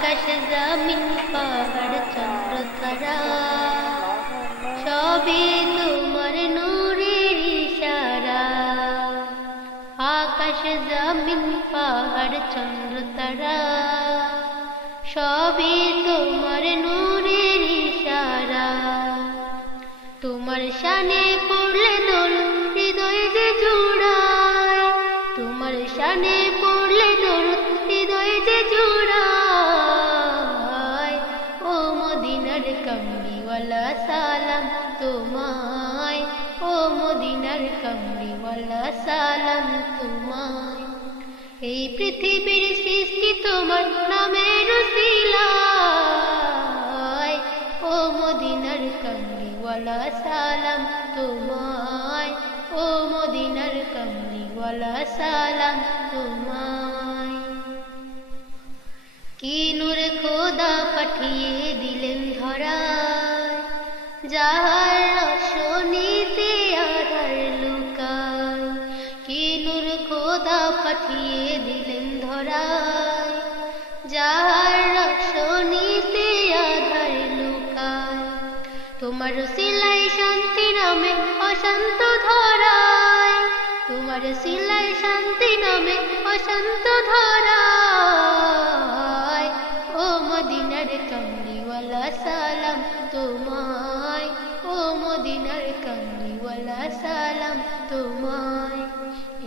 আকাশ জমিন পাহাড় চন্দ্র তারা সবই তোমার নূরের ইশারা। আকাশ জমিন পাহাড় চন্দ্র তারা সবই তোমার নূরের ইশারা। তোমার শানে পড়লে দোল হৃদয় যে জুড়ায়, তোমার শানে পড়লে দোল হৃদয় যে জুড়ায়। ও মদিনার কামলিওয়ালা সালাম তোমায়, ও মদিনার কামলিওয়ালা সালাম তোমায়। এই পৃথিবীর সৃষ্টি তোমার নামের উসিলায়, ও মদিনার কামলিওয়ালা সালাম তোমায়, ও মদিনার কামলিওয়ালা সালাম তোমায়। কি নূর খোদা পাঠিয়ে দিলেন ধরায়, যাহার রোশনীতে আধার লুকায়। কি নূর খোদা পাঠিয়ে দিলেন ধরায়, যাহার রোশনীতে আধার লুকায়। তোমার সিলাই শান্তি নামে অশান্ত ধরায়, তোমার সিলাই শান্তি নামে অশান্ত ধরায়। ও মদিনার কামলিওয়ালা সালাম তোমায়, ও মদিনার কামলিওয়ালা সালাম তোমায়।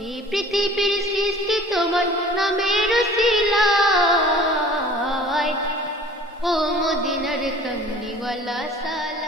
এই পৃথিবীর সৃষ্টি তোমার নামের উসিলায়, ও মদিনার কামলিওয়ালা সালাম।